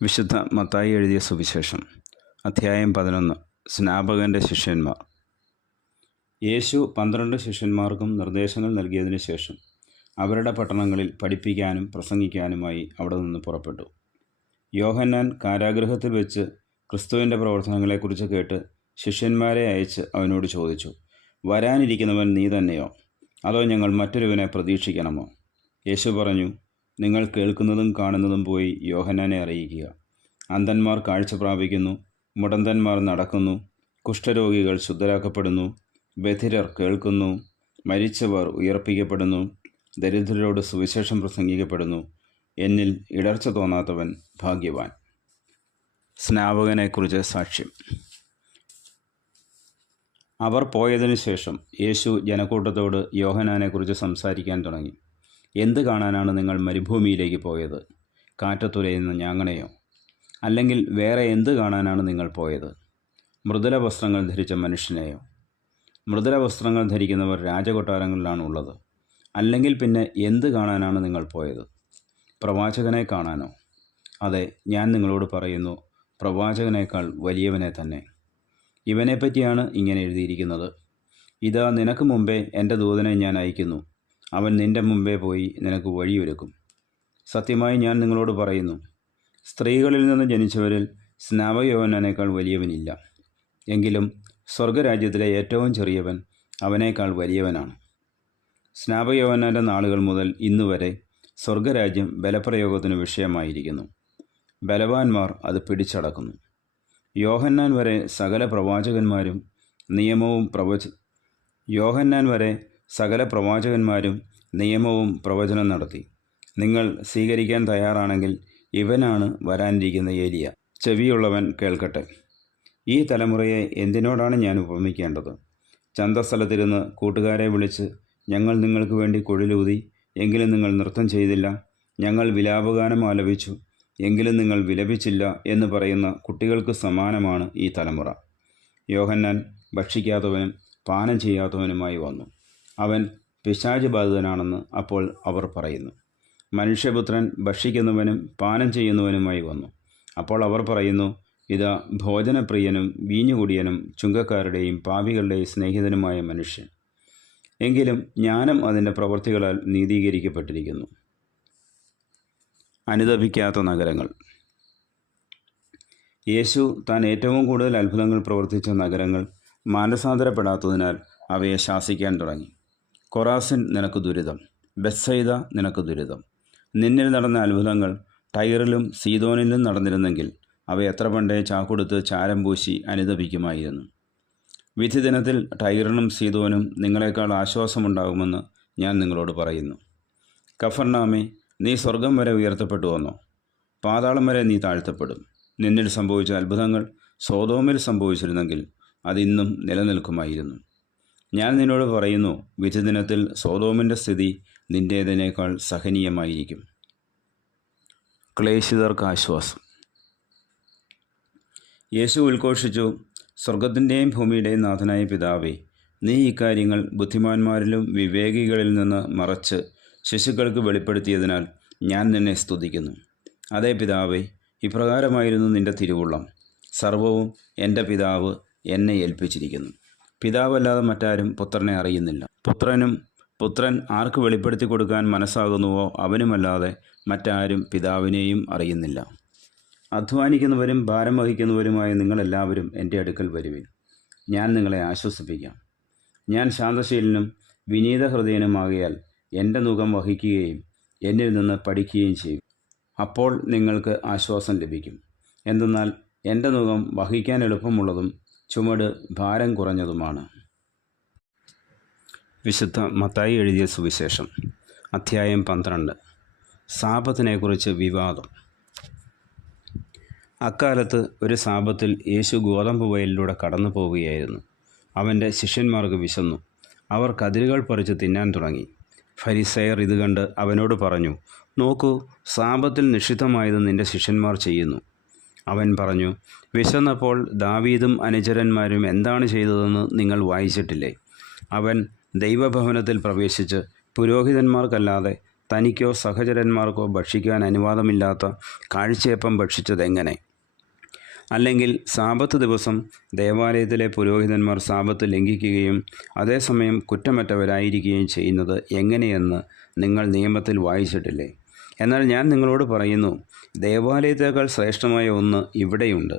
വിശുദ്ധ മത്തായി എഴുതിയ സുവിശേഷം അധ്യായം 11. സ്നാപകൻ്റെ ശിഷ്യന്മാർ. യേശു 12 ശിഷ്യന്മാർക്കും നിർദ്ദേശങ്ങൾ നൽകിയതിനു ശേഷം അവരുടെ പട്ടണങ്ങളിൽ പഠിപ്പിക്കാനും പ്രസംഗിക്കാനുമായി അവിടെ നിന്ന് പുറപ്പെട്ടു. യോഹന്നാൻ കാരാഗൃഹത്തിൽ വെച്ച് ക്രിസ്തുവിൻ്റെ പ്രവർത്തനങ്ങളെക്കുറിച്ച് കേട്ട് ശിഷ്യന്മാരെ അയച്ച് അവനോട് ചോദിച്ചു, വരാനിരിക്കുന്നവൻ നീ തന്നെയോ, അതോ ഞങ്ങൾ മറ്റൊരുവനെ പ്രതീക്ഷിക്കണമോ? യേശു പറഞ്ഞു, നിങ്ങൾ കേൾക്കുന്നതും കാണുന്നതും പോയി യോഹന്നാനെ അറിയിക്കുക. അന്ധന്മാർ കാഴ്ച പ്രാപിക്കുന്നു, മുടന്തന്മാർ നടക്കുന്നു, കുഷ്ഠരോഗികൾ ശുദ്ധരാക്കപ്പെടുന്നു, ബധിരർ കേൾക്കുന്നു, മരിച്ചവർ ഉയർപ്പിക്കപ്പെടുന്നു, ദരിദ്രരോട് സുവിശേഷം പ്രസംഗിക്കപ്പെടുന്നു. എന്നിൽ ഇടർച്ച തോന്നാത്തവൻ ഭാഗ്യവാൻ. സ്നാപകനെക്കുറിച്ച് സാക്ഷ്യം. അവർ പോയതിനു ശേഷം യേശു ജനക്കൂട്ടത്തോട് യോഹന്നാനെക്കുറിച്ച് സംസാരിക്കാൻ തുടങ്ങി. എന്ത് കാണാനാണ് നിങ്ങൾ മരുഭൂമിയിലേക്ക് പോയത്? കാറ്റത്തുലയുന്ന ഞാങ്ങണയോ? അല്ലെങ്കിൽ വേറെ എന്ത് കാണാനാണ് നിങ്ങൾ പോയത്? മൃദുല വസ്ത്രങ്ങൾ ധരിച്ച മനുഷ്യനെയോ? മൃദുല വസ്ത്രങ്ങൾ ധരിക്കുന്നവർ രാജകൊട്ടാരങ്ങളിലാണ് ഉള്ളത്. അല്ലെങ്കിൽ പിന്നെ എന്ത് കാണാനാണ് നിങ്ങൾ പോയത്? പ്രവാചകനെ കാണാനോ? അതെ, ഞാൻ നിങ്ങളോട് പറയുന്നു, പ്രവാചകനേക്കാൾ വലിയവനെ തന്നെ. ഇവനെപ്പറ്റിയാണ് ഇങ്ങനെ എഴുതിയിരിക്കുന്നത്: ഇതാ, നിനക്ക് മുമ്പേ എൻ്റെ ദൂതനെ ഞാൻ അയക്കുന്നു. അവൻ നിൻ്റെ മുമ്പേ പോയി നിനക്ക് വഴിയൊരുക്കും. സത്യമായി ഞാൻ നിങ്ങളോട് പറയുന്നു, സ്ത്രീകളിൽ നിന്ന് ജനിച്ചവരിൽ സ്നാപക യോഹന്നാനേക്കാൾ വലിയവനില്ല. എങ്കിലും സ്വർഗരാജ്യത്തിലെ ഏറ്റവും ചെറിയവൻ അവനേക്കാൾ വലിയവനാണ്. സ്നാപക യോഹന്നാൻ്റെ നാളുകൾ മുതൽ ഇന്നുവരെ സ്വർഗരാജ്യം ബലപ്രയോഗത്തിന് വിഷയമായിരിക്കുന്നു. ബലവാന്മാർ അത് പിടിച്ചടക്കുന്നു. യോഹന്നാൻ വരെ സകല പ്രവാചകന്മാരും നിയമവും പ്രവചനം നടത്തി. നിങ്ങൾ സ്വീകരിക്കാൻ തയ്യാറാണെങ്കിൽ ഇവനാണ് വരാനിരിക്കുന്ന ഏലിയ. ചെവിയുള്ളവൻ കേൾക്കട്ടെ. ഈ തലമുറയെ എന്തിനോടാണ് ഞാൻ ഉപമിക്കേണ്ടത്? ചന്തസ്ഥലത്തിരുന്ന് കൂട്ടുകാരെ വിളിച്ച്, ഞങ്ങൾ നിങ്ങൾക്ക് വേണ്ടി കുഴലൂതി, എങ്കിലും നിങ്ങൾ നൃത്തം ചെയ്തില്ല. ഞങ്ങൾ വിലാപഗാനം ആലപിച്ചു, എങ്കിലും നിങ്ങൾ വിലപിച്ചില്ല എന്ന് പറയുന്ന കുട്ടികൾക്ക് സമാനമാണ് ഈ തലമുറ. യോഹന്നാൻ ഭക്ഷിക്കാത്തവനും പാനം ചെയ്യാത്തവനുമായി വന്നു. അവൻ പിശാച് ബാധിതനാണെന്ന് അപ്പോൾ അവർ പറയുന്നു. മനുഷ്യപുത്രൻ ഭക്ഷിക്കുന്നവനും പാനം ചെയ്യുന്നവനുമായി വന്നു. അപ്പോൾ അവർ പറയുന്നു, ഇതാ ഭോജനപ്രിയനും വീഞ്ഞുകുടിയനും ചുങ്കക്കാരുടെയും പാപികളുടെയും സ്നേഹിതനുമായ മനുഷ്യൻ. എങ്കിലും ജ്ഞാനം അതിൻ്റെ പ്രവൃത്തികളാൽ നീതീകരിക്കപ്പെട്ടിരിക്കുന്നു. അനുതപിക്കാത്ത നഗരങ്ങൾ. യേശു താൻ ഏറ്റവും കൂടുതൽ അത്ഭുതങ്ങൾ പ്രവർത്തിച്ച നഗരങ്ങൾ മാനസാന്തരപ്പെടാത്തതിനാൽ അവയെ ശാസിക്കാൻ തുടങ്ങി. കൊറാസിൻ, നിനക്ക് ദുരിതം! ബെത്സയിദ, നിനക്ക് ദുരിതം! നിന്നിൽ നടന്ന അത്ഭുതങ്ങൾ ടൈറിലും സീദോനിലും നടന്നിരുന്നെങ്കിൽ അവ എത്ര പണ്ടേ ചാക്കൊടുത്ത് ചാരം പൂശി അനുതപിക്കുമായിരുന്നു. വിധി ദിനത്തിൽ ടൈറിനും സീദോനും നിങ്ങളെക്കാൾ ആശ്വാസമുണ്ടാകുമെന്ന് ഞാൻ നിങ്ങളോട് പറയുന്നു. കഫർനാമേ, നീ സ്വർഗം വരെ ഉയർത്തപ്പെട്ടു വന്നോ? പാതാളം വരെ നീ താഴ്ത്തപ്പെടും. നിന്നിൽ സംഭവിച്ച അത്ഭുതങ്ങൾ സോദോമിൽ സംഭവിച്ചിരുന്നെങ്കിൽ അതിന്നും നിലനിൽക്കുമായിരുന്നു. ഞാൻ നിന്നോട് പറയുന്നു, വിധി ദിനത്തിൽ സോദോമിൻ്റെ സ്ഥിതി നിൻ്റേതിനേക്കാൾ സഹനീയമായിരിക്കും. ക്ലേശിതർക്ക് ആശ്വാസം. യേശു ഉദ്ഘോഷിച്ചു, സ്വർഗത്തിൻ്റെയും ഭൂമിയുടെയും നാഥനായ പിതാവേ, നീ ഇക്കാര്യങ്ങൾ ബുദ്ധിമാന്മാരിലും വിവേകികളിൽ നിന്ന് മറച്ച് ശിശുക്കൾക്ക് വെളിപ്പെടുത്തിയതിനാൽ ഞാൻ നിന്നെ സ്തുതിക്കുന്നു. അതേ പിതാവേ, ഇപ്രകാരമായിരുന്നു നിൻ്റെ തിരുവുള്ളം. സർവവും എൻ്റെ പിതാവ് എന്നെ ഏൽപ്പിച്ചിരിക്കുന്നു. പിതാവല്ലാതെ മറ്റാരും പുത്രനെ അറിയുന്നില്ല. പുത്രൻ ആർക്ക് വെളിപ്പെടുത്തി കൊടുക്കാൻ മനസ്സാകുന്നുവോ അവനുമല്ലാതെ മറ്റാരും പിതാവിനെയും അറിയുന്നില്ല. അധ്വാനിക്കുന്നവരും ഭാരം വഹിക്കുന്നവരുമായ നിങ്ങളെല്ലാവരും എൻ്റെ അടുക്കൽ വരുവിൻ, ഞാൻ നിങ്ങളെ ആശ്വസിപ്പിക്കാം. ഞാൻ ശാന്തശീലനും വിനീത ഹൃദയനുമാകയാൽ എൻ്റെ നുകം വഹിക്കുകയും എന്നിൽ നിന്ന് പഠിക്കുകയും ചെയ്യും. അപ്പോൾ നിങ്ങൾക്ക് ആശ്വാസം ലഭിക്കും. എന്തെന്നാൽ എൻ്റെ നുകം വഹിക്കാൻ എളുപ്പമുള്ളതും ചുമട് ഭാരം കുറഞ്ഞതുമാണ്. വിശുദ്ധ മത്തായി എഴുതിയ സുവിശേഷം അധ്യായം 12. സാപത്തിനെക്കുറിച്ച് വിവാദം. അക്കാലത്ത് ഒരു സാപത്തിൽ യേശു ഗോതമ്പ് വയലിലൂടെ കടന്നു പോവുകയായിരുന്നു. അവൻ്റെ ശിഷ്യന്മാർക്ക് വിശന്നു. അവർ കതിരുകൾ പറിച്ച് തിന്നാൻ തുടങ്ങി. ഫരിസയർ ഇത് കണ്ട് അവനോട് പറഞ്ഞു, നോക്കൂ, സാപത്തിൽ നിഷിദ്ധമായത് നിൻ്റെ ശിഷ്യന്മാർ ചെയ്യുന്നു. അവൻ പറഞ്ഞു, വിശന്നപ്പോൾ ദാവീദും അനുചരന്മാരും എന്താണ് ചെയ്തതെന്ന് നിങ്ങൾ വായിച്ചിട്ടില്ലേ? അവൻ ദൈവഭവനത്തിൽ പ്രവേശിച്ച് പുരോഹിതന്മാർക്കല്ലാതെ തനിക്കോ സഹചരന്മാർക്കോ ഭക്ഷിക്കാൻ അനുവാദമില്ലാത്ത കാഴ്ചയപ്പം ഭക്ഷിച്ചതെങ്ങനെ? അല്ലെങ്കിൽ സാബത്ത് ദിവസം ദേവാലയത്തിലെ പുരോഹിതന്മാർ സാബത്ത് ലംഘിക്കുകയും അതേസമയം കുറ്റമറ്റവരായിരിക്കുകയും ചെയ്യുന്നത് എങ്ങനെയെന്ന് നിങ്ങൾ നിയമത്തിൽ വായിച്ചിട്ടില്ലേ? എന്നാൽ ഞാൻ നിങ്ങളോട് പറയുന്നു, ദേവാലയത്തേക്കാൾ ശ്രേഷ്ഠമായ ഒന്ന് ഇവിടെയുണ്ട്.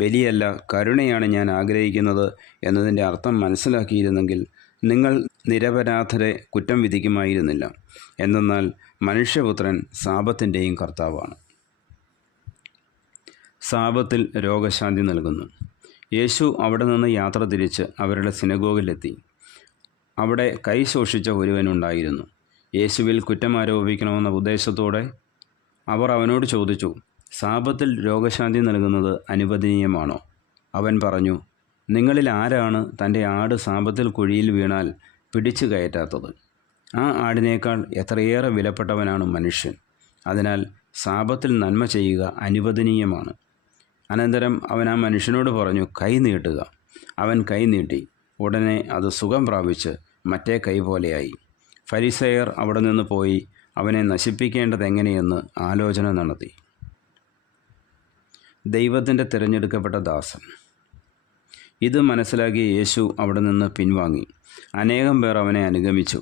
ബലിയല്ല, കരുണയാണ് ഞാൻ ആഗ്രഹിക്കുന്നത് എന്നതിൻ്റെ അർത്ഥം മനസ്സിലാക്കിയിരുന്നെങ്കിൽ നിങ്ങൾ നിരപരാധരെ കുറ്റം വിധിക്കുമായിരുന്നില്ല. എന്തെന്നാൽ മനുഷ്യപുത്രൻ സാബത്തിൻ്റെയും കർത്താവാണ്. സാബത്തിൽ രോഗശാന്തി നൽകുന്നു. യേശു അവിടെ നിന്ന് യാത്ര തിരിച്ച് അവരുടെ സിനഗോഗിലെത്തി. അവിടെ കൈ ശോഷിച്ച ഒരുവനുണ്ടായിരുന്നു. യേശുവിൽ കുറ്റമാരോപിക്കണമെന്ന ഉദ്ദേശത്തോടെ അവർ അവനോട് ചോദിച്ചു, സാബത്തിൽ രോഗശാന്തി നൽകുന്നത് അനുവദനീയമാണോ? അവൻ പറഞ്ഞു, നിങ്ങളിൽ ആരാണ് തൻ്റെ ആട് സാബത്തിൽ കുഴിയിൽ വീണാൽ പിടിച്ചു കയറ്റാത്തത്? ആ ആടിനേക്കാൾ എത്രയേറെ വിലപ്പെട്ടവനാണ് മനുഷ്യൻ. അതിനാൽ സാബത്തിൽ നന്മ ചെയ്യുക അനുവദനീയമാണ്. അനന്തരം അവൻ ആ മനുഷ്യനോട് പറഞ്ഞു, കൈ നീട്ടുക. അവൻ കൈ നീട്ടി. ഉടനെ അത് സുഖം പ്രാപിച്ച് മറ്റേ കൈ പോലെയായി. ഫരിസേയർ അവിടെ നിന്ന് പോയി അവനെ നശിപ്പിക്കേണ്ടതെങ്ങനെയെന്ന് ആലോചന നടത്തി. ദൈവത്തിൻ്റെ തിരഞ്ഞെടുക്കപ്പെട്ട ദാസൻ. ഇത് മനസ്സിലാക്കിയ യേശു അവിടെ നിന്ന് പിൻവാങ്ങി. അനേകം പേർ അവനെ അനുഗമിച്ചു.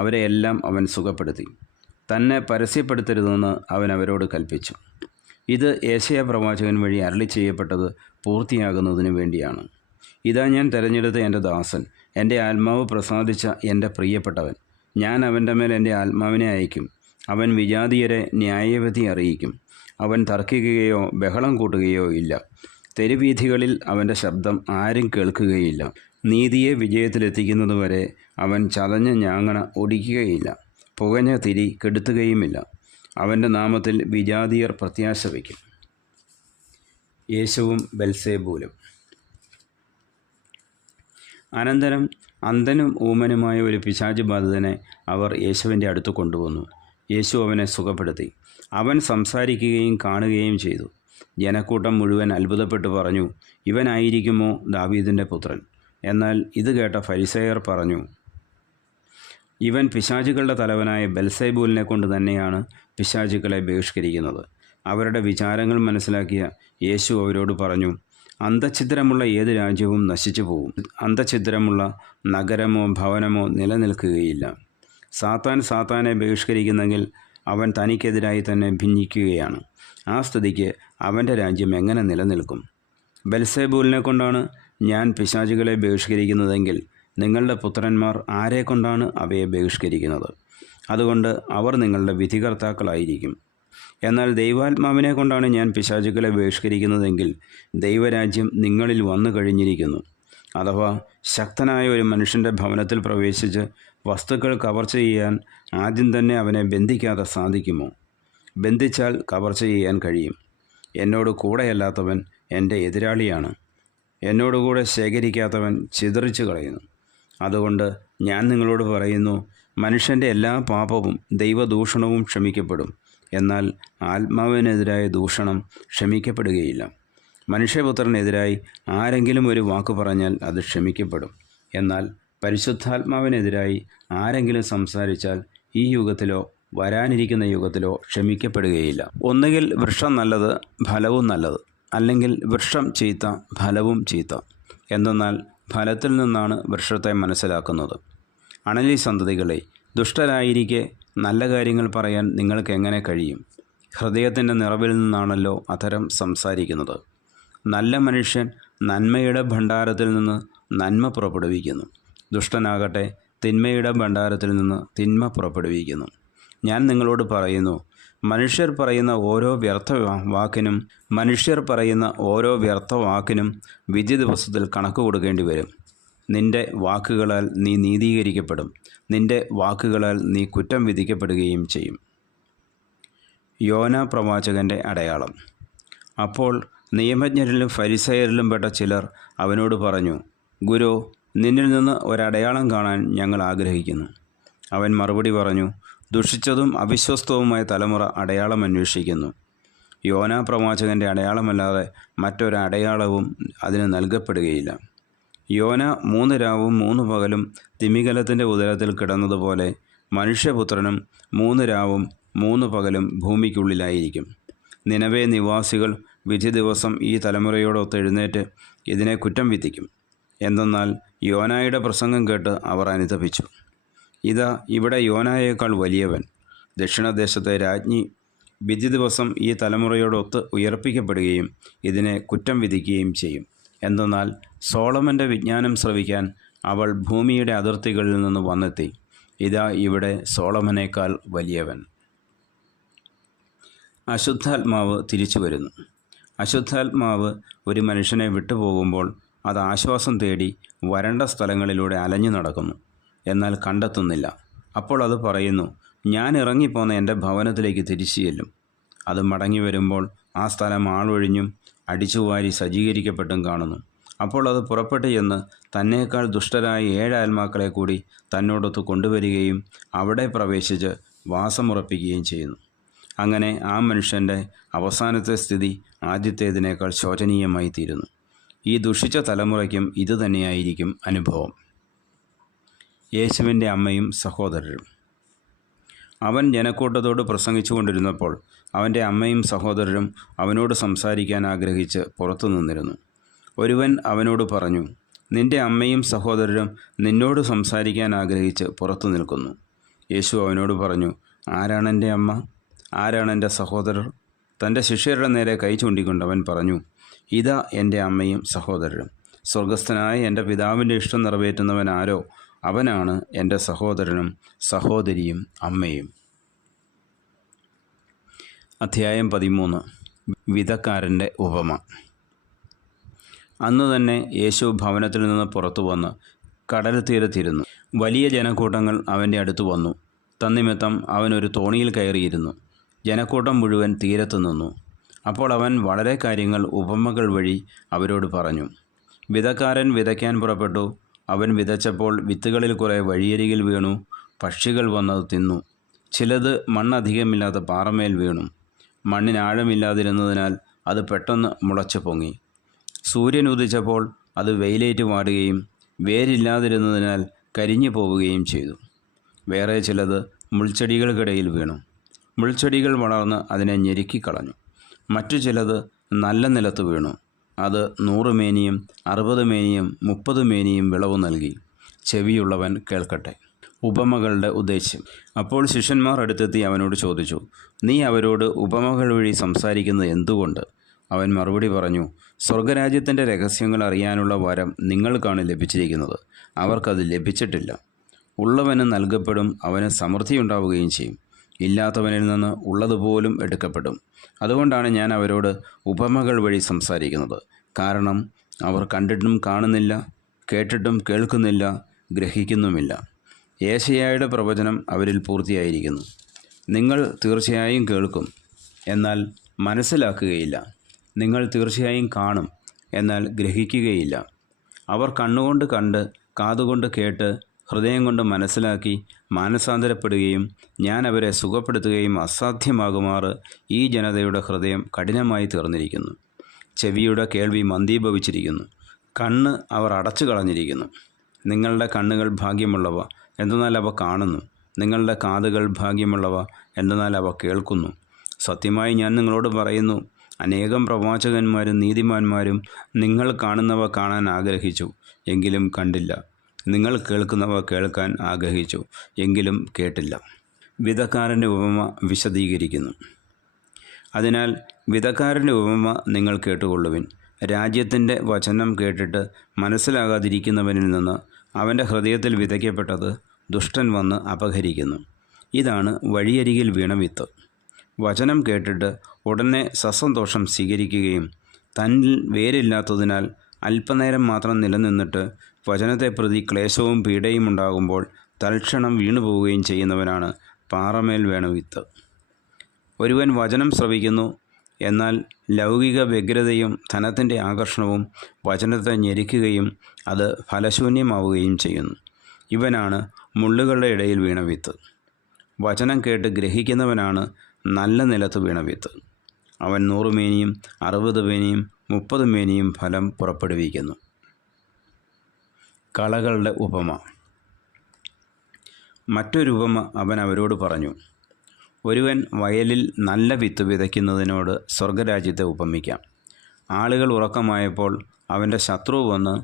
അവരെ എല്ലാം അവൻ സുഖപ്പെടുത്തി. തന്നെ പരസ്യപ്പെടുത്തരുതെന്ന് അവൻ അവരോട് കൽപ്പിച്ചു. ഇത് യെശയ്യാ പ്രവാചകൻ വഴി അരുളി ചെയ്യപ്പെട്ടത് പൂർത്തിയാകുന്നതിന് വേണ്ടിയാണ്. ഇതാ ഞാൻ തിരഞ്ഞെടുത്ത എൻ്റെ ദാസൻ, എൻ്റെ ആത്മാവ് പ്രസാദിച്ച എൻ്റെ പ്രിയപ്പെട്ടവൻ. ഞാൻ അവൻ്റെ മേൽ എൻ്റെ ആത്മാവിനെ അയക്കും. അവൻ വിജാതീയരെ ന്യായവിധി അറിയിക്കും. അവൻ തർക്കിക്കുകയോ ബഹളം കൂട്ടുകയോ ഇല്ല. തെരുവീഥികളിൽ അവൻ്റെ ശബ്ദം ആരും കേൾക്കുകയില്ല. നീതിയെ വിജയത്തിലെത്തിക്കുന്നതുവരെ അവൻ ചതഞ്ഞ ഞാങ്ങണ ഒടിക്കുകയില്ല. പുകഞ്ഞ തിരി കെടുത്തുകയുമില്ല. അവൻ്റെ നാമത്തിൽ വിജാതീയർ പ്രത്യാശ വയ്ക്കും. യേശുവും ബെൽസെബൂലും. അനന്തരം അന്ധനും ഊമനുമായ ഒരു പിശാച് ബാധിതനെ അവർ യേശുവിൻ്റെ അടുത്ത് കൊണ്ടുവന്നു. യേശു അവനെ സുഖപ്പെടുത്തി. അവൻ സംസാരിക്കുകയും കാണുകയും ചെയ്തു. ജനക്കൂട്ടം മുഴുവൻ അത്ഭുതപ്പെട്ട് പറഞ്ഞു, ഇവനായിരിക്കുമോ ദാവീദിൻ്റെ പുത്രൻ? എന്നാൽ ഇത് കേട്ട ഫരിസേയർ പറഞ്ഞു, ഇവൻ പിശാചുകളുടെ തലവനായ ബെൽസെബൂലിനെ കൊണ്ട് തന്നെയാണ് പിശാചുക്കളെ ബഹിഷ്കരിക്കുന്നത്. അവരുടെ വിചാരങ്ങൾ മനസ്സിലാക്കിയ യേശു അവരോട് പറഞ്ഞു, അന്തഛിദ്രമുള്ള ഏത് രാജ്യവും നശിച്ചു പോകും. അന്തഛിദ്രമുള്ള നഗരമോ ഭവനമോ നിലനിൽക്കുകയില്ല. സാത്താൻ സാത്താനെ ബഹിഷ്കരിക്കുന്നെങ്കിൽ അവൻ തനിക്കെതിരായി തന്നെ ഭിന്നിക്കുകയാണ്. ആ സ്ഥിതിക്ക് അവൻ്റെ രാജ്യം എങ്ങനെ നിലനിൽക്കും? ബെൽസെബൂലിനെ കൊണ്ടാണ് ഞാൻ പിശാചുകളെ ബഹിഷ്കരിക്കുന്നതെങ്കിൽ നിങ്ങളുടെ പുത്രന്മാർ ആരെക്കൊണ്ടാണ് അവയെ ബഹിഷ്കരിക്കുന്നത്? അതുകൊണ്ട് അവർ നിങ്ങളുടെ വിധികർത്താക്കളായിരിക്കും. എന്നാൽ ദൈവാത്മാവിനെ കൊണ്ടാണ് ഞാൻ പിശാചുക്കളെ ബഹിഷ്കരിക്കുന്നതെങ്കിൽ ദൈവരാജ്യം നിങ്ങളിൽ വന്നു കഴിഞ്ഞിരിക്കുന്നു. അഥവാ ശക്തനായ ഒരു മനുഷ്യൻ്റെ ഭവനത്തിൽ പ്രവേശിച്ച് വസ്തുക്കൾ കവർച്ച ചെയ്യാൻ ആദ്യം തന്നെ അവനെ ബന്ധിക്കാതെ സാധിക്കുമോ? ബന്ധിച്ചാൽ കവർച്ച ചെയ്യാൻ കഴിയും. എന്നോട് കൂടെയല്ലാത്തവൻ എൻ്റെ എതിരാളിയാണ്. എന്നോടുകൂടെ ശേഖരിക്കാത്തവൻ ചിതറിച്ചു കളയുന്നു. അതുകൊണ്ട് ഞാൻ നിങ്ങളോട് പറയുന്നു, മനുഷ്യൻ്റെ എല്ലാ പാപവും ദൈവദൂഷണവും ക്ഷമിക്കപ്പെടും. എന്നാൽ ആത്മാവിനെതിരായ ദൂഷണം ക്ഷമിക്കപ്പെടുകയില്ല. മനുഷ്യപുത്രനെതിരായി ആരെങ്കിലും ഒരു വാക്ക് പറഞ്ഞാൽ അത് ക്ഷമിക്കപ്പെടും. എന്നാൽ പരിശുദ്ധാത്മാവിനെതിരായി ആരെങ്കിലും സംസാരിച്ചാൽ ഈ യുഗത്തിലോ വരാനിരിക്കുന്ന യുഗത്തിലോ ക്ഷമിക്കപ്പെടുകയില്ല. ഒന്നുകിൽ വൃക്ഷം നല്ലത്, ഫലവും നല്ലത്, അല്ലെങ്കിൽ വൃക്ഷം ചീത്ത, ഫലവും ചീത്ത. എന്തെന്നാൽ ഫലത്തിൽ നിന്നാണ് വൃക്ഷത്തെ മനസ്സിലാക്കുന്നത്. അണലി സന്തതികളെ, ദുഷ്ടരായിരിക്കെ നല്ല കാര്യങ്ങൾ പറയാൻ നിങ്ങൾക്ക് എങ്ങനെ കഴിയും? ഹൃദയത്തിൻ്റെ നിറവിൽ നിന്നാണല്ലോ അധരം സംസാരിക്കുന്നത്. നല്ല മനുഷ്യൻ നന്മയുടെ ഭണ്ഡാരത്തിൽ നിന്ന് നന്മ പുറപ്പെടുവിക്കുന്നു. ദുഷ്ടനാകട്ടെ തിന്മയുടെ ഭണ്ഡാരത്തിൽ നിന്ന് തിന്മ പുറപ്പെടുവിക്കുന്നു. ഞാൻ നിങ്ങളോട് പറയുന്നു, മനുഷ്യർ പറയുന്ന ഓരോ വ്യർത്ഥ വാക്കിനും വിധി ദിവസത്തിൽ കണക്ക് കൊടുക്കേണ്ടി വരും. നിന്റെ വാക്കുകളാൽ നീ നീതീകരിക്കപ്പെടും. നിന്റെ വാക്കുകളാൽ നീ കുറ്റം വിധിക്കപ്പെടുകയും ചെയ്യും. യോന പ്രവാചകൻ്റെ അടയാളം. അപ്പോൾ നിയമജ്ഞരിലും ഫരിസയരിലും പെട്ട ചിലർ അവനോട് പറഞ്ഞു, ഗുരു, നിന്നിൽ നിന്ന് ഒരടയാളം കാണാൻ ഞങ്ങൾ ആഗ്രഹിക്കുന്നു. അവൻ മറുപടി പറഞ്ഞു, ദുഷിച്ചതും അവിശ്വസ്തവുമായ തലമുറ അടയാളം അന്വേഷിക്കുന്നു. യോന പ്രവാചകൻ്റെ അടയാളമല്ലാതെ മറ്റൊരടയാളവും അതിന് നൽകപ്പെടുകയില്ല. യോന 3 രാവും 3 പകലും തിമിംഗലത്തിൻ്റെ ഉദരത്തിൽ കിടന്നതുപോലെ മനുഷ്യപുത്രനും 3 രാവും 3 പകലും ഭൂമിക്കുള്ളിലായിരിക്കും. നിനവേ നിവാസികൾ വിധി ദിവസം ഈ തലമുറയോടൊത്ത് എഴുന്നേറ്റ് ഇതിനെ കുറ്റം വിധിക്കും. എന്തെന്നാൽ യോനായുടെ പ്രസംഗം കേട്ട് അവർ അനുതപിച്ചു. ഇതാ, ഇവിടെ യോനായേക്കാൾ വലിയവൻ, ദക്ഷിണദേശത്തെ രാജ്ഞി, വിധി ദിവസം ഈ തലമുറയോടൊത്ത് ഉയർപ്പിക്കപ്പെടുകയും ഇതിനെ കുറ്റം വിധിക്കുകയും ചെയ്യും. എന്തെന്നാൽ സോളമൻ്റെ വിജ്ഞാനം ശ്രവിക്കാൻ അവൾ ഭൂമിയുടെ അതിർത്തികളിൽ നിന്ന് വന്നെത്തി. ഇതാ, ഇവിടെ സോളമനേക്കാൾ വലിയവൻ. അശുദ്ധാത്മാവ് തിരിച്ചു വരുന്നു. അശുദ്ധാത്മാവ് ഒരു മനുഷ്യനെ വിട്ടുപോകുമ്പോൾ അത് ആശ്വാസം തേടി വരണ്ട സ്ഥലങ്ങളിലൂടെ അലഞ്ഞു നടക്കുന്നു, എന്നാൽ കണ്ടെത്തുന്നില്ല. അപ്പോൾ അത് പറയുന്നു, ഞാൻ ഇറങ്ങിപ്പോന്ന എൻ്റെ ഭവനത്തിലേക്ക് തിരിച്ചു ചെല്ലും. അത് മടങ്ങി വരുമ്പോൾ ആ സ്ഥലം ആളൊഴിഞ്ഞും അടിച്ചുവാരി സജ്ജീകരിക്കപ്പെട്ടും കാണുന്നു. അപ്പോൾ അത് പുറപ്പെട്ടു ചെന്ന് തന്നേക്കാൾ ദുഷ്ടരായ 7 ആത്മാക്കളെ കൂടി തന്നോടൊത്ത് കൊണ്ടുവരികയും അവിടെ പ്രവേശിച്ച് വാസമുറപ്പിക്കുകയും ചെയ്യുന്നു. അങ്ങനെ ആ മനുഷ്യൻ്റെ അവസാനത്തെ സ്ഥിതി ആദ്യത്തേതിനേക്കാൾ ശോചനീയമായി തീരുന്നു. ഈ ദുഷിച്ച തലമുറയ്ക്കും ഇതുതന്നെയായിരിക്കും അനുഭവം. യേശുവിൻ്റെ അമ്മയും സഹോദരരും. അവൻ ജനക്കൂട്ടത്തോട് പ്രസംഗിച്ചു കൊണ്ടിരുന്നപ്പോൾ അവൻ്റെ അമ്മയും സഹോദരരും അവനോട് സംസാരിക്കാൻ ആഗ്രഹിച്ച് പുറത്തു നിന്നിരുന്നു. ഒരുവൻ അവനോട് പറഞ്ഞു, നിൻ്റെ അമ്മയും സഹോദരരും നിന്നോട് സംസാരിക്കാൻ ആഗ്രഹിച്ച് പുറത്തു നിൽക്കുന്നു. യേശു അവനോട് പറഞ്ഞു, ആരാണെൻ്റെ അമ്മ, ആരാണെൻ്റെ സഹോദരർ? തൻ്റെ ശിഷ്യരുടെ നേരെ കൈ ചൂണ്ടിക്കൊണ്ടവൻ പറഞ്ഞു, ഇതാ എൻ്റെ അമ്മയും സഹോദരരും. സ്വർഗസ്ഥനായ എൻ്റെ പിതാവിൻ്റെ ഇഷ്ടം നിറവേറ്റുന്നവൻ ആരോ അവനാണ് എൻ്റെ സഹോദരനും സഹോദരിയും അമ്മയും. അധ്യായം 13. വിതക്കാരൻ്റെ ഉപമ. അന്ന് തന്നെ യേശു ഭവനത്തിൽ നിന്ന് പുറത്തു വന്ന് കടൽ തീരത്തിരുന്നു. വലിയ ജനക്കൂട്ടങ്ങൾ അവൻ്റെ അടുത്ത് വന്നു. തന്നിമിത്തം അവൻ ഒരു തോണിയിൽ കയറിയിരുന്നു. ജനക്കൂട്ടം മുഴുവൻ തീരത്തു നിന്നു. അപ്പോൾ അവൻ വളരെ കാര്യങ്ങൾ ഉപമകൾ വഴി അവരോട് പറഞ്ഞു. വിതക്കാരൻ വിതയ്ക്കാൻ പുറപ്പെട്ടു. അവൻ വിതച്ചപ്പോൾ വിത്തുകളിൽ കുറേ വഴിയരികിൽ വീണു. പക്ഷികൾ വന്നത് തിന്നു. ചിലത് മണ്ണധികമില്ലാത്ത പാറമേൽ വീണു. മണ്ണിന് ആഴമില്ലാതിരുന്നതിനാൽ അത് പെട്ടെന്ന് മുളച്ചു പൊങ്ങി. സൂര്യൻ ഉദിച്ചപ്പോൾ അത് വെയിലേറ്റ് വാടുകയും വേരില്ലാതിരുന്നതിനാൽ കരിഞ്ഞു പോവുകയും ചെയ്തു. വേറെ ചിലത് മുൾച്ചെടികൾക്കിടയിൽ വീണു. മുൾച്ചെടികൾ വളർന്ന് അതിനെ ഞെരുക്കിക്കളഞ്ഞു. മറ്റു ചിലത് നല്ല നിലത്ത് വീണു. അത് 100 മേനിയും 60 മേനിയും 30 മേനിയും വിളവ് നൽകി. ചെവിയുള്ളവൻ കേൾക്കട്ടെ. ഉപമകളുടെ ഉദ്ദേശ്യം. അപ്പോൾ ശിഷ്യന്മാർ അടുത്തെത്തി അവനോട് ചോദിച്ചു, നീ അവരോട് ഉപമകൾ വഴി സംസാരിക്കുന്നത് എന്തുകൊണ്ട്? അവൻ മറുപടി പറഞ്ഞു, സ്വർഗരാജ്യത്തിൻ്റെ രഹസ്യങ്ങൾ അറിയാനുള്ള വരം നിങ്ങൾക്കാണ് ലഭിച്ചിരിക്കുന്നത്. അവർക്കത് ലഭിച്ചിട്ടില്ല. ഉള്ളവന് നൽകപ്പെടും, അവന് സമൃദ്ധിയുണ്ടാവുകയും ചെയ്യും. ഇല്ലാത്തവനിൽ നിന്ന് ഉള്ളതുപോലും എടുക്കപ്പെടും. അതുകൊണ്ടാണ് ഞാൻ അവരോട് ഉപമകൾ വഴി സംസാരിക്കുന്നത്. കാരണം അവർ കണ്ടിട്ടും കാണുന്നില്ല, കേട്ടിട്ടും കേൾക്കുന്നില്ല, ഗ്രഹിക്കുന്നുമില്ല. യേശയ്യായുടെ പ്രവചനം അവരിൽ പൂർത്തിയായിരിക്കുന്നു. നിങ്ങൾ തീർച്ചയായും കേൾക്കും, എന്നാൽ മനസ്സിലാക്കുകയില്ല. നിങ്ങൾ തീർച്ചയായും കാണും, എന്നാൽ ഗ്രഹിക്കുകയില്ല. അവർ കണ്ണുകൊണ്ട് കണ്ട്, കാതുകൊണ്ട് കേട്ട്, ഹൃദയം കൊണ്ട് മനസ്സിലാക്കി മാനസാന്തരപ്പെടുകയും ഞാൻ അവരെ സുഖപ്പെടുത്തുകയും അസാധ്യമാകുമാറ് ഈ ജനതയുടെ ഹൃദയം കഠിനമായി തീർന്നിരിക്കുന്നു. ചെവിയുടെ കേൾവി മന്ദീഭവിച്ചിരിക്കുന്നു. കണ്ണ് അവർ അടച്ചു കളഞ്ഞിരിക്കുന്നു. നിങ്ങളുടെ കണ്ണുകൾ ഭാഗ്യമുള്ളവ, എന്തെന്നാൽ അവ കാണുന്നു. നിങ്ങളുടെ കാതുകൾ ഭാഗ്യമുള്ളവ, എന്തെന്നാൽ അവ കേൾക്കുന്നു. സത്യമായി ഞാൻ നിങ്ങളോട് പറയുന്നു, അനേകം പ്രവാചകന്മാരും നീതിമാന്മാരും നിങ്ങൾ കാണുന്നവ കാണാൻ ആഗ്രഹിച്ചു, എങ്കിലും കണ്ടില്ല. നിങ്ങൾ കേൾക്കുന്നവ കേൾക്കാൻ ആഗ്രഹിച്ചു, എങ്കിലും കേട്ടില്ല. വിതക്കാരൻ്റെ ഉപമ വിശദീകരിക്കുന്നു. അതിനാൽ വിതക്കാരൻ്റെ ഉപമ നിങ്ങൾ കേട്ടുകൊള്ളുവിൻ. രാജ്യത്തിൻ്റെ വചനം കേട്ടിട്ട് മനസ്സിലാകാതിരിക്കുന്നവനിൽ നിന്ന് അവൻ്റെ ഹൃദയത്തിൽ വിതയ്ക്കപ്പെട്ടത് ദുഷ്ടൻ വന്ന് അപഹരിക്കുന്നു. ഇതാണ് വഴിയരികിൽ വീണ വിത്ത്. വചനം കേട്ടിട്ട് ഉടനെ സസന്തോഷം സ്വീകരിക്കുകയും തന്നിൽ വേരില്ലാത്തതിനാൽ അല്പനേരം മാത്രം നിലനിന്നിട്ട് വചനത്തെ പ്രതി ക്ലേശവും പീഡയും ഉണ്ടാകുമ്പോൾ തൽക്ഷണം വീണുപോവുകയും ചെയ്യുന്നവനാണ് പാറമേൽ വീണ വിത്ത്. ഒരുവൻ വചനം ശ്രവിക്കുന്നു, എന്നാൽ ലൗകിക വ്യഗ്രതയും ധനത്തിൻ്റെ ആകർഷണവും വചനത്തെ ഞെരുക്കുകയും അത് ഫലശൂന്യമാവുകയും ചെയ്യുന്നു. ഇവനാണ് മുള്ളുകളുടെ ഇടയിൽ വീണ വിത്ത്. വചനം കേട്ട് ഗ്രഹിക്കുന്നവനാണ് നല്ല നിലത്ത് വീണ വിത്ത്. അവൻ 100 മേനിയും 60 മേനിയും 30 മേനിയും ഫലം പുറപ്പെടുവിക്കുന്നു. കളകളുടെ ഉപമ. മറ്റൊരു ഉപമ അവൻ അവരോട് പറഞ്ഞു. ഒരുവൻ വയലിൽ നല്ല വിത്ത് വിതയ്ക്കുന്നതിനോട് സ്വർഗരാജ്യത്തെ ഉപമിക്കാം. ആളുകൾ ഉറക്കമായപ്പോൾ അവൻ്റെ ശത്രുവ് വന്ന്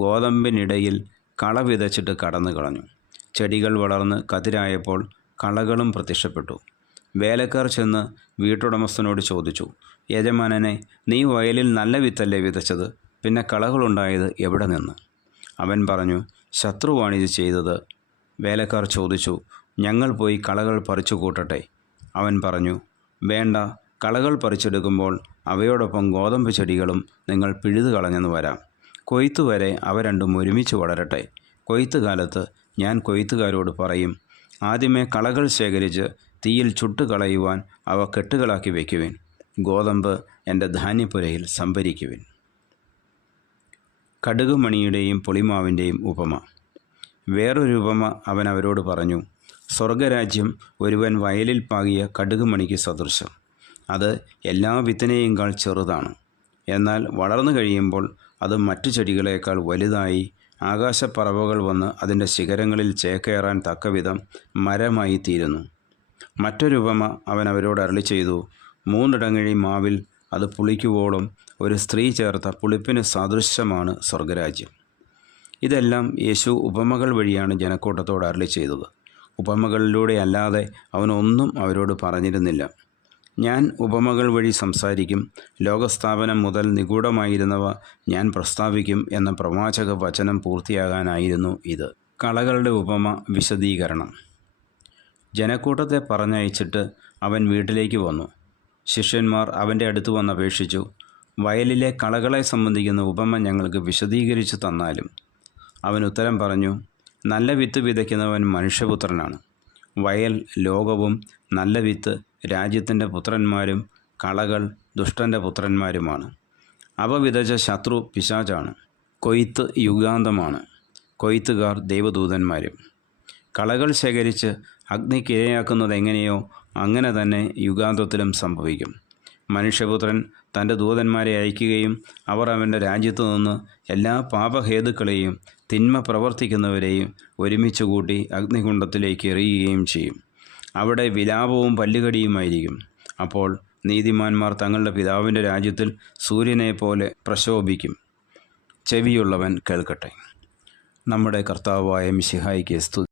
ഗോതമ്പിനിടയിൽ കള വിതച്ചിട്ട് കടന്നു കളഞ്ഞു. ചെടികൾ വളർന്ന് കതിരായപ്പോൾ കളകളും പ്രത്യക്ഷപ്പെട്ടു. വേലക്കാർ ചെന്ന് വീട്ടുടമസ്ഥനോട് ചോദിച്ചു, യജമാനനെ, നീ വയലിൽ നല്ല വിത്തല്ലേ വിതച്ചത്? പിന്നെ കളകളുണ്ടായത് എവിടെ നിന്ന്? അവൻ പറഞ്ഞു, ശത്രുവാണിത് ചെയ്തത്. വേലക്കാർ ചോദിച്ചു, ഞങ്ങൾ പോയി കളകൾ പറിച്ചു കൂട്ടട്ടെ? അവൻ പറഞ്ഞു, വേണ്ട, കളകൾ പറിച്ചെടുക്കുമ്പോൾ അവയോടൊപ്പം ഗോതമ്പ് ചെടികളും നിങ്ങൾ പിഴുതു കളഞ്ഞെന്ന് വരാം. കൊയ്ത്തുവരെ അവ രണ്ടും ഒരുമിച്ച് വളരട്ടെ. കൊയ്ത്തുകാലത്ത് ഞാൻ കൊയ്ത്തുകാരോട് പറയും, ആദ്യമേ കളകൾ ശേഖരിച്ച് തീയിൽ ചുട്ടുകളയുവാൻ അവ കെട്ടുകളാക്കി വയ്ക്കുവിൻ. ഗോതമ്പ് എൻ്റെ ധാന്യപ്പുരയിൽ സംഭരിക്കുവിൻ. കടുകുമണിയുടെയും പുളിമാവിൻ്റെയും ഉപമ. വേറൊരു ഉപമ അവൻ അവരോട് പറഞ്ഞു. സ്വർഗരാജ്യം ഒരുവൻ വയലിൽ പാകിയ കടുകുമണിക്ക് സദൃശം. അത് എല്ലാ വിത്തിനെയുംകാൾ ചെറുതാണ്. എന്നാൽ വളർന്നു കഴിയുമ്പോൾ അത് മറ്റു ചെടികളേക്കാൾ വലുതായി ആകാശപ്പറവകൾ വന്ന് അതിൻ്റെ ശിഖരങ്ങളിൽ ചേക്കേറാൻ തക്കവിധം മരമായി തീരുന്നു. മറ്റൊരു ഉപമ അവൻ അവരോട് അരുളി ചെയ്തു. 3 ഇടങ്ങഴി മാവിൽ അത് പുളിക്കുവോളം ഒരു സ്ത്രീ ചേർത്ത പുളിപ്പിന് സദൃശമാണ് സ്വർഗരാജ്യം. ഇതെല്ലാം യേശു ഉപമകൾ വഴിയാണ് ജനക്കൂട്ടത്തോട് അരുളി ചെയ്തത്. ഉപമകളിലൂടെ അല്ലാതെ അവനൊന്നും അവരോട് പറഞ്ഞിരുന്നില്ല. ഞാൻ ഉപമകൾ വഴി സംസാരിക്കും, ലോകസ്ഥാപനം മുതൽ നിഗൂഢമായിരുന്നവ ഞാൻ പ്രസ്താവിക്കും എന്ന പ്രവാചക വചനം പൂർത്തിയാകാനായിരുന്നു ഇത്. കളകളുടെ ഉപമ വിശദീകരണം. ജനക്കൂട്ടത്തെ പറഞ്ഞയച്ചിട്ട് അവൻ വീട്ടിലേക്ക് വന്നു. ശിഷ്യന്മാർ അവൻ്റെ അടുത്ത് വന്നപേക്ഷിച്ചു, വയലിലെ കളകളെ സംബന്ധിക്കുന്ന ഉപമ ഞങ്ങൾക്ക് വിശദീകരിച്ചു തന്നാലും. അവൻ ഉത്തരം പറഞ്ഞു, നല്ല വിത്ത് വിതയ്ക്കുന്നവൻ മനുഷ്യപുത്രനാണ്. വയൽ ലോകവും നല്ല വിത്ത് രാജ്യത്തിൻ്റെ പുത്രന്മാരും കളകൾ ദുഷ്ടൻ്റെ പുത്രന്മാരുമാണ്. അവ വിതച്ച ശത്രു പിശാചാണ്. കൊയ്ത്ത് യുഗാന്തമാണ്. കൊയ്ത്തുകാർ ദൈവദൂതന്മാരും. കളകൾ ശേഖരിച്ച് അഗ്നിക്ക് ഇരയാക്കുന്നത് എങ്ങനെയോ അങ്ങനെ തന്നെ യുഗാന്തത്തിലും സംഭവിക്കും. മനുഷ്യപുത്രൻ തൻ്റെ ദൂതന്മാരെ അയക്കുകയും അവർ അവൻ്റെ രാജ്യത്തു നിന്ന് എല്ലാ പാപഹേതുക്കളെയും തിന്മ പ്രവർത്തിക്കുന്നവരെയും ഒരുമിച്ച് കൂട്ടി അഗ്നികുണ്ഡത്തിലേക്ക് എറിയുകയും ചെയ്യും. അവിടെ വിലാപവും പല്ലുകടിയുമായിരിക്കും. അപ്പോൾ നീതിമാന്മാർ തങ്ങളുടെ പിതാവിൻ്റെ രാജ്യത്തിൽ സൂര്യനെ പോലെ പ്രശോഭിക്കും. ചെവിയുള്ളവൻ കേൾക്കട്ടെ. നമ്മുടെ കർത്താവായ മിശിഹായിക്ക് സ്തുതി.